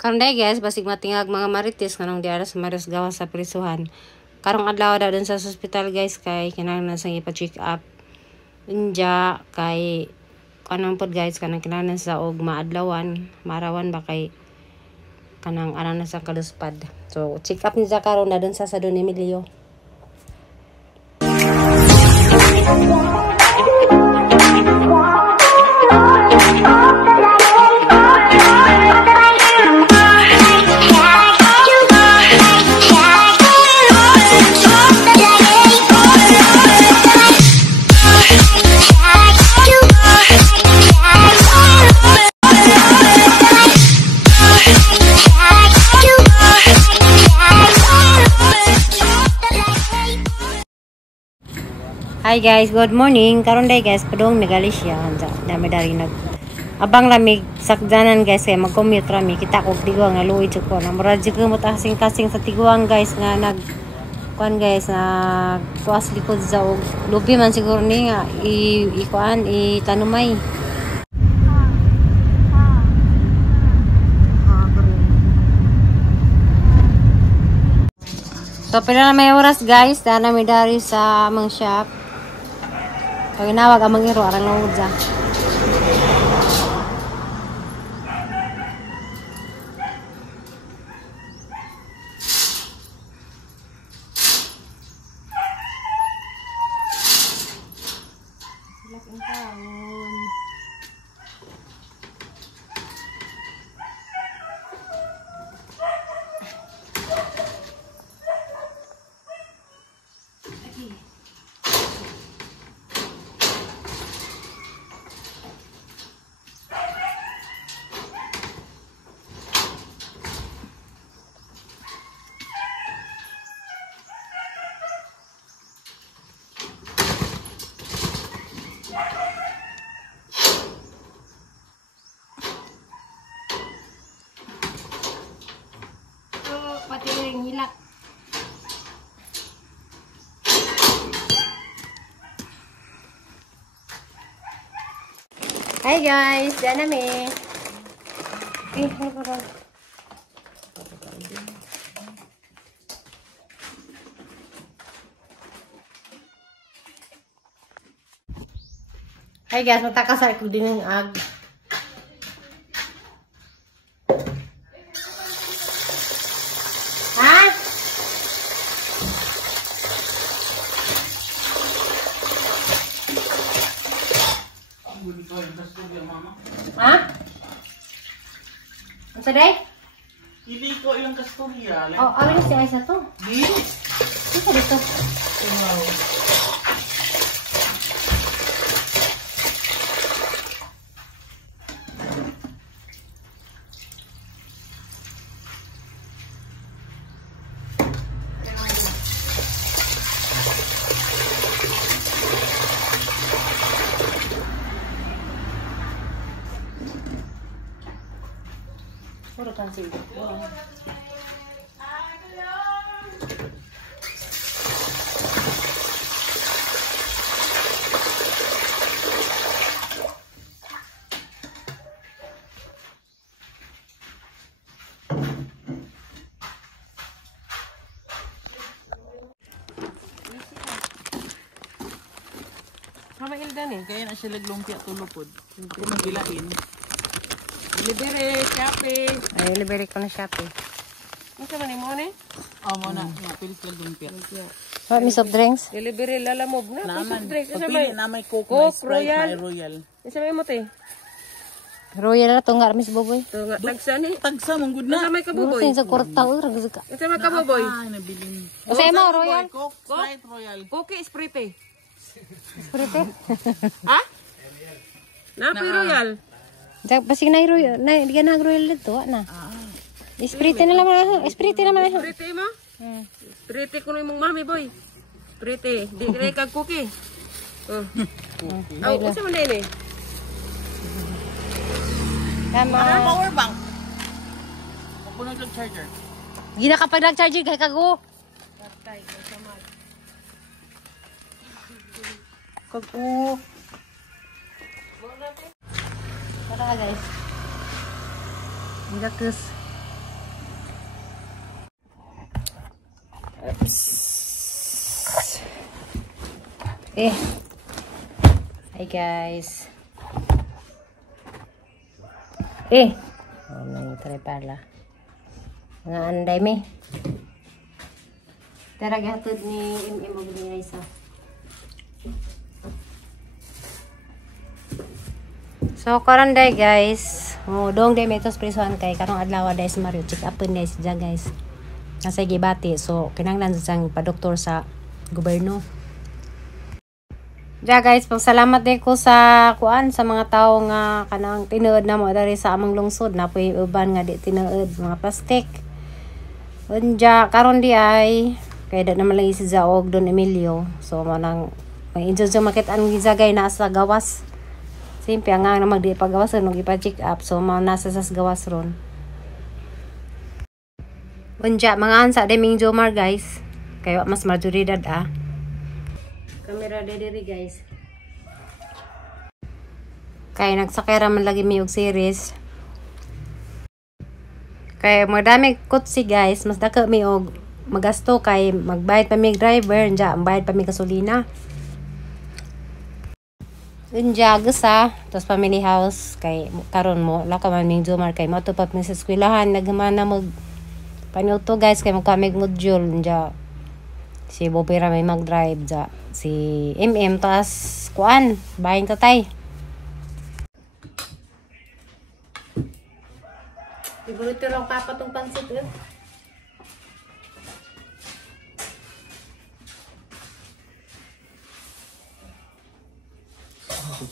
Karon day guys, basig matingag mga marites kanang diara sa Maris gawas sa prisuhan. Karong adlaw daw dun sa hospital guys kay kinahanglan sa ipa-check up. Inja kay kanang pod guys kanang kinahanglan sa og maadlawan, marawan ba kay kanang anan na sa kaluspad. So check up niya karon na dun sa Don Emilio. Hi guys, good morning. Karon day guys, padung nagali siya. Dami dari nag abang lamig sakdanan guys kay mag-commute rami. Kita ko tiguang nga luoy jud ko. Namurad jud ko kasing sa tiguang guys nga nag kuan guys na tuas likod sa og lubi man siguro ni nga ikuan itanumay. So pila na may oras guys, dana mi dari sa among shop. Kaya nawag amang iro, arang nangud dyan. Laking taon. Pati ring hilak. Hi guys, dyan namin. Hi guys, matakasar ko din ng ag. Ha? Ang saday? Hindi ko yung kasturya. Oh, alis siya isa to. Di? Isa dito. Wow. Puro tansin ko. Sama ildan eh. Kaya na siya laglumpia tulupod. Hindi magilain. Libere, Shopee. Ay, libere ko na Shopee. Ano ka man mo ni? Oh, mo na. Pilis laglumpia. What, may soft drinks? Libere lalamob na. Naman. Isa Pagpili na may Coke, Coke, may Sprite, Royal. may Royal. Isa may mo te. Royal na to nga, Miss Boboy. Ito nga, tagsan eh. Tagsa, mong good Isa na. may kabuboy. Busin sa kwarta, urag ka. Isa may kabuboy. Ah, nabiling. Kasi mo, Royal. Coke, Sprite, Royal. Coke, Sprite. Sprite. Ha? Napoy Royal. Basig na Royal, na di ka na Royal dito, na. Sprite na naman, Sprite naman. Sprite mo? Sprite ko na yung mami boy. Sprite. Di ka kag cookie. Oh. Aw, usa man din eh. Tama. Power bank. Pupunog yung charger. Gina kapag nag-charging kay kago. Kago. Tara guys. Gilakus. Hi guys. May try pala. Nga anday mi. Tara gatod ni MM og ni Isa. So karon day guys. Dong day metos prisuhan kay karong adlaw day sa Mario check upon day siya guys. Nasa gibati so kinahanglan sang pa-doktor sa gobyerno. Ja guys, pasalamat din ko sa kuan sa mga tao nga kanang tinuod na mo dari sa among lungsod na puy uban nga di tinuod mga plastic. Unja karon di ay kay da naman lagi si Zaog Don Emilio. So manang may injud sa makit-an gizagay na sa gawas. Simple nga na magdi pagawas no gipa-check up so mao nasa sa gawas ron. Unja mga ansa deming Jomar guys. Kay mas majoridad Kamera diri guys. Kay nagsakay raman lagi mi og series. Kay madami kutsi guys, mas dako mi og magasto kay magbayad pa mi driver, nya bayad pa mi gasolina. Unja gasa, tos family house kay karon mo la ka man ning Jomar kay mo to pa mi sa eskwelahan nagmana mo panuto guys kay magkamig module nya si Bobby ra may mag-drive ja. Si MM taas kuan, bahin tatay. Siguro lang papatong pansit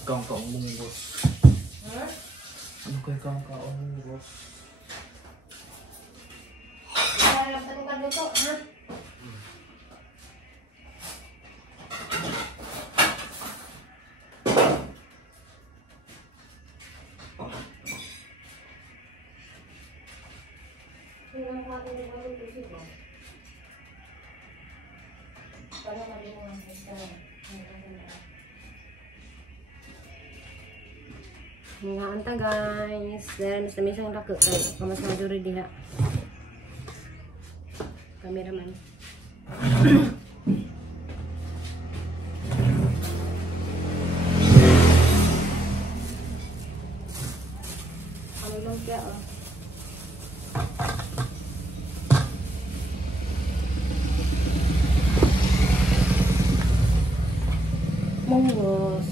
Kaong-kaong mong boss. Ano kayo kaong-kaong mong boss? Patukan dito, ha? Mga anta guys, dahil mas namisang lako kay kamas majuri diha. Cameraman. Ano lang kaya Monggos.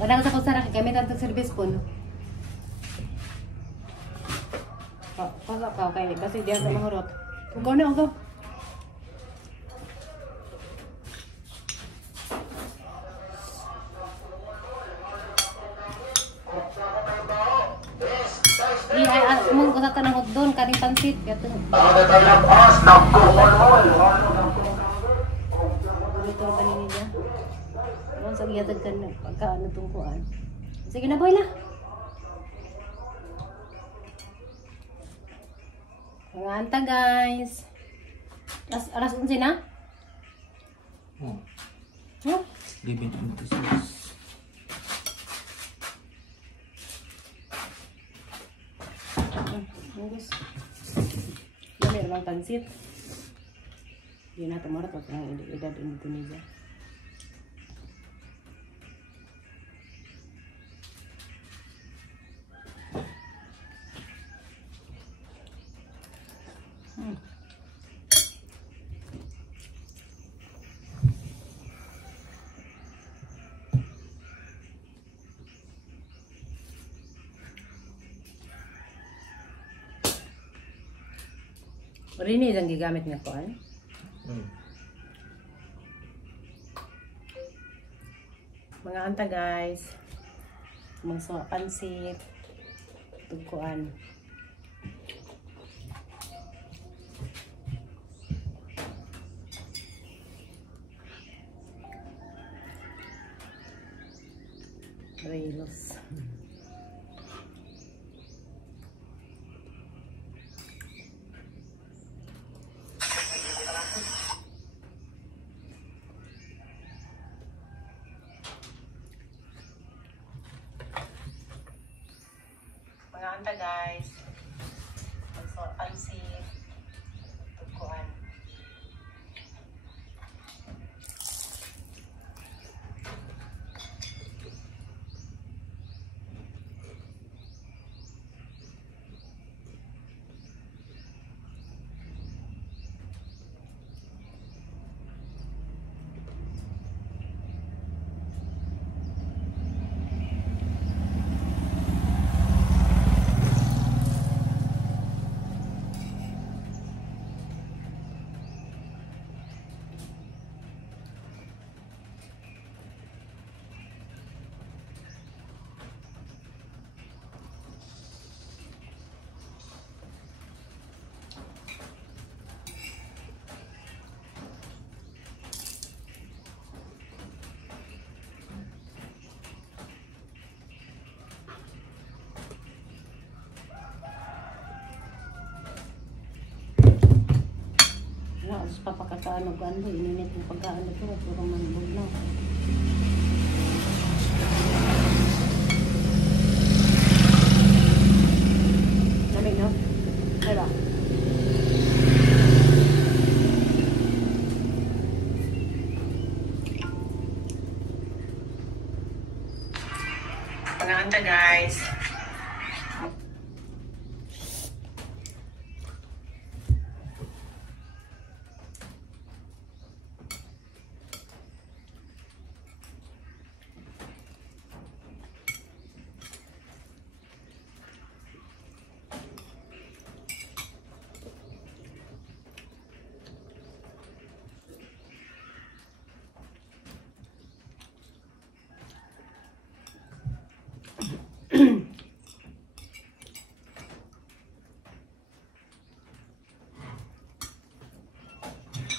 Padang sa kusara kami tanto service po no. Pasa ka kay kasi diyan sa mahurot. Ugo na ugo. Mong ko sa tanang doon kaning pansit gato. Ito ba niya? Ano sa giyatag kan pagkaano tungkuan. Sige na boy la. Anta guys. Alas 11 na? Oh. Huh? 11:26. Guys. Dami lang pansit. Di na tumarat wag ang edad Indonesia. Rini ang gigamit niya ko Mga anta guys. Mga pansit. Tugkuan. Relos. Panganta guys. So, si tukuan. Tapos papakakaano ko ano, ininit yung pagkaano ko, puro manibog na. Lamig no? Diba? Panganta guys.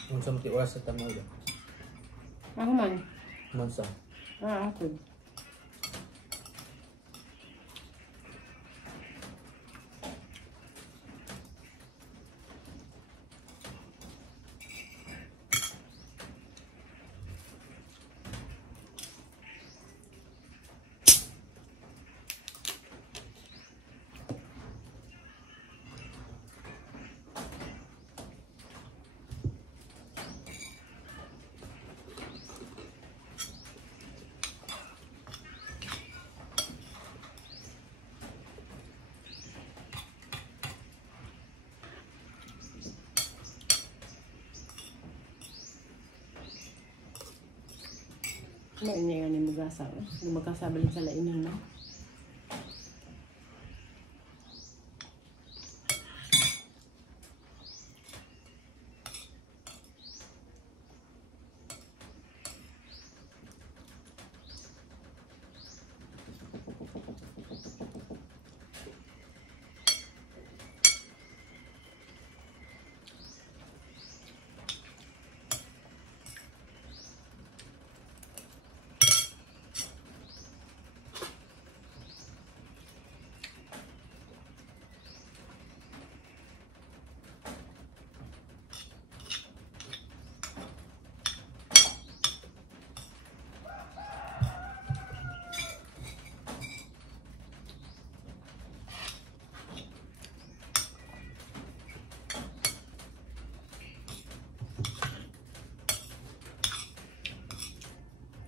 Unsa mo ti oras sa tanaw ya? Ako man. Mansa. Ako. Ano niya ni magasa? Magasa balik sa lainan na.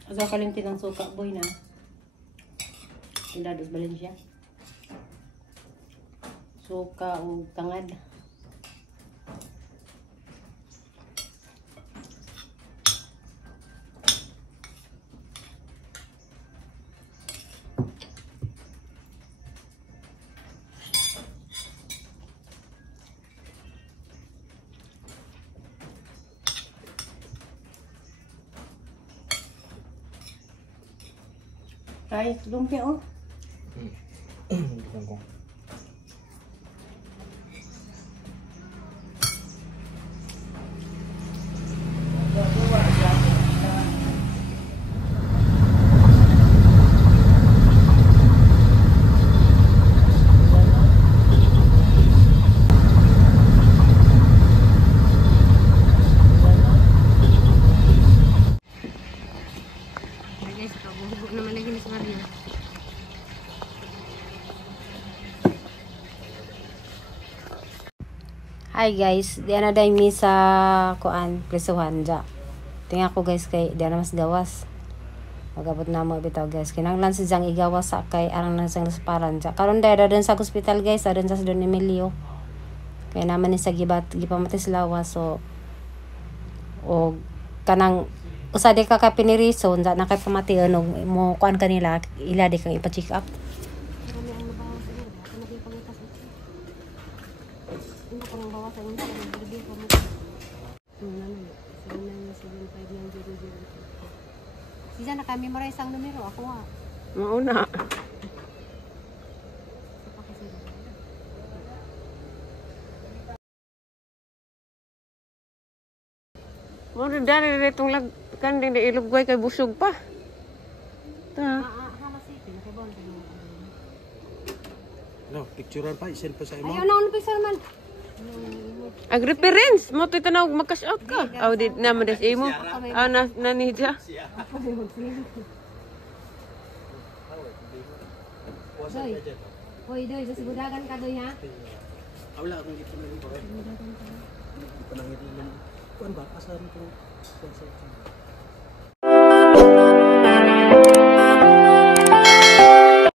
Asa kalimti ng suka boy na. Tindados balin siya. Suka o tangad. Kahit lumpia oh. Tingnan ko. Ay guys, di na day mi sa kuan prisuhan ja. Tinga ko guys kay di na mas gawas. Magabot na mo bitaw guys. Kinanglan si Jang igawas sa kay arang nang sang nasparan ja. Karon day dadon sa hospital guys, dadon sa Don Emilio. Kaya naman ni sa gipamatis lawas so o kanang usa di ka pinirison ja na kay pamation og mo kuan kanila ila di kang ipa-check up. Sisa naka-memorize ang numero ako ha. Mauna. Mo rin dali itong kanding na ilugway kay busog pa. Ta. No, picturean pa, isend pa sa imo. Ayaw na uno picture man. Ag reference mo to tanaw mag-cash out ka. Aw di na mo des imo. Na ni dia. Doy. Hoy doy, sa sigudagan ka doy ha. Wala akong gito na rin. Panangit naman. Kuan ba? Asan ko?